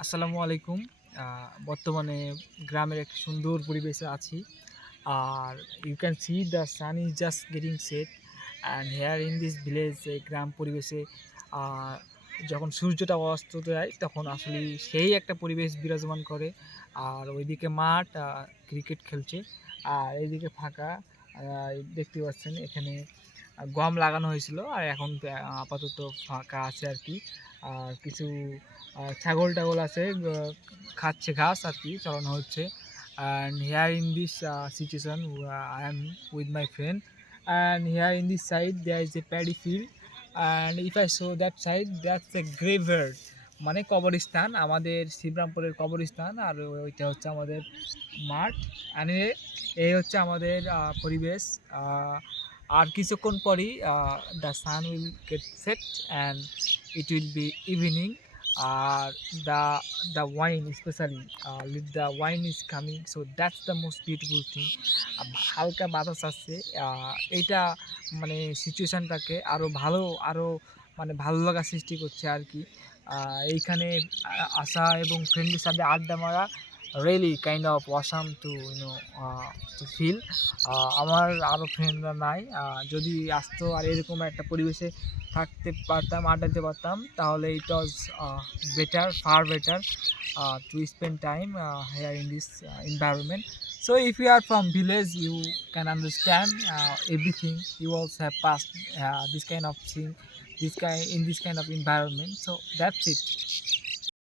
আসসালামু আলাইকুম। বর্তমানে গ্রামের এক সুন্দর পরিবেশে আছি। আর you can see the sun is just getting set and here in this village গ্রাম পরিবেশে আ যখন সূর্যটা অস্ত যায় তখন আসলে সেই একটা পরিবেশ বিরাজমান করে। আর ওইদিকে মাঠ ক্রিকেট খেলছে। আর এইদিকে ফাঁকা আ দেখতে পাচ্ছেন এখানে গম লাগানো হয়েছিল আর এখন আপাতত ফাঁকা আছে আরকি। আর কিছু ছাগল-টাগল আছে খাচ্ছে ঘাস আরকি চড়ানো হচ্ছে। And here in this situation, I am with my friend, and here in this side there is a paddy field, and if I show that side, that's a graveyard. মানে কবরস্থান, আমাদের শিবরামপুরের কবরস্থান। আর ওইটা হচ্ছে আমাদের মাঠ। anyway এই হচ্ছে আমাদের পরিবেশ। আর কিছুক্ষণ পরই the sun will get set and it will be evening. R the wine especially, the wine is coming, so that's the most beautiful thing. হালকা বাতাস আসছে। এইটা মানে সিচুয়েশনটাকে আরো মানে ভালো লাগা সৃষ্টি করছে আর কি। এইখানে আসা এবং ফ্রেন্ডের সাথে আড্ডা মারা really kind of awesome to to feel. আমার আরও ফ্রেন্ডরা নাই। যদি আসতো আর এরকম একটা পরিবেশে থাকতে পারতাম, আড্ডা দিতে পারতাম, তাহলে it was better, far better to spend time here in this environment. So if you are from village, you can understand everything. You also have passed this kind of thing, this kind of environment. So that's it.